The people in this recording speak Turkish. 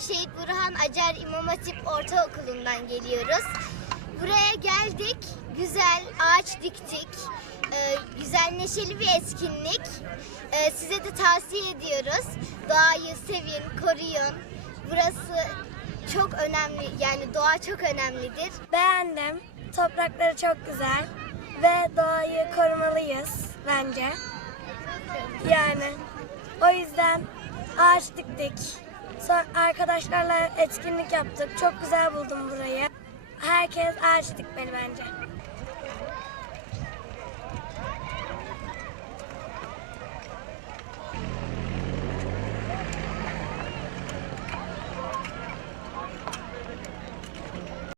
Şehit Burhan Acar İmam Hatip Ortaokulu'ndan geliyoruz. Buraya geldik, güzel ağaç diktik. Ee, güzel neşeli bir etkinlik. Ee, size de tavsiye ediyoruz. Doğayı sevin, koruyun. Burası çok önemli, yani doğa çok önemlidir. Beğendim. Toprakları çok güzel ve doğayı korumalıyız bence. Yani o yüzden ağaç diktik. Sonra arkadaşlarla etkinlik yaptık. Çok güzel buldum burayı. Herkes ağaç dikmeli bence.